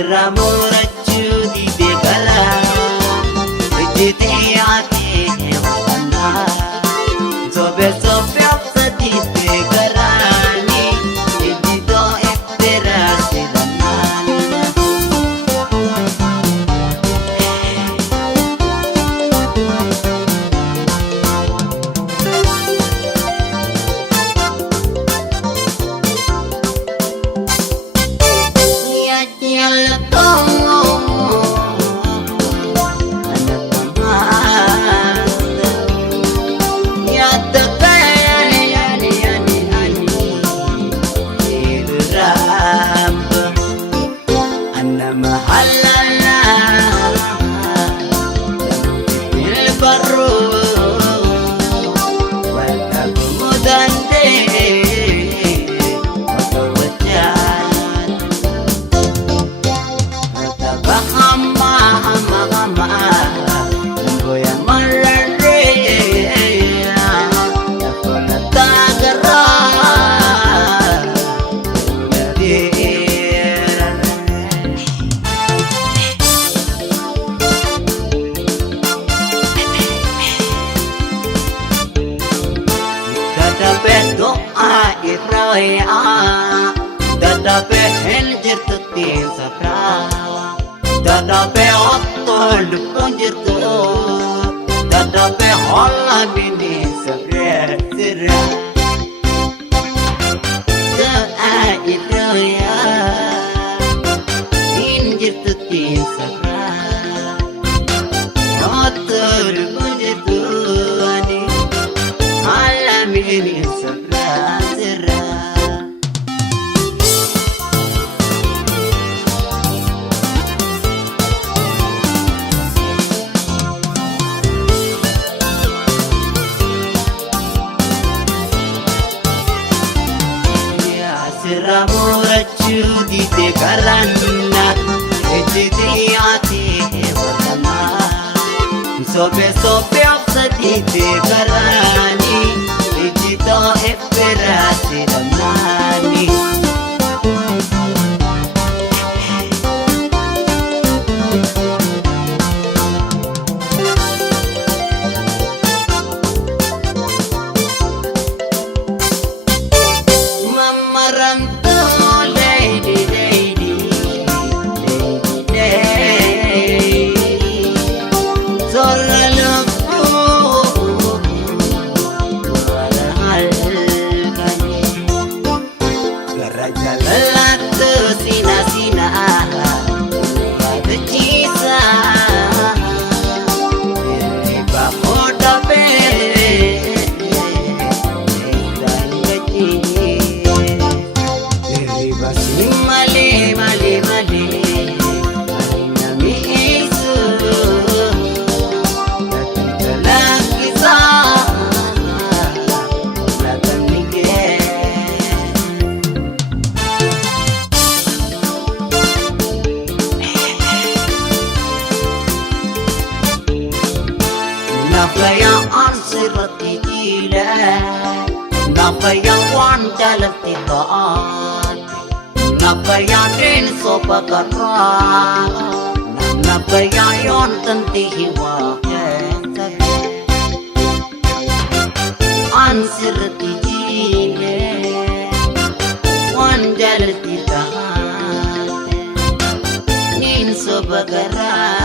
siramu racu di degala Ejiti ati hewana Sobe sobe apsati degarani Ejito ektera sidanana Dada pe henjir tuti sakra Dada pe otol punjir tu Dada pe holla bini sakra sirra Doa ibraya Henjir tuti sakra Otol punjir tu ani Holla bini sakra sirra Siramu racu di degarana Ejiti ati hewana Sobe sobe apsati degarani Ejito ektera sidanani Nafayaan sirati jila Nafayawan jalati taat Nafayanin sobakara Nafayayon tanti hiwa An sirati jila Wan jalati taat Nin sobakara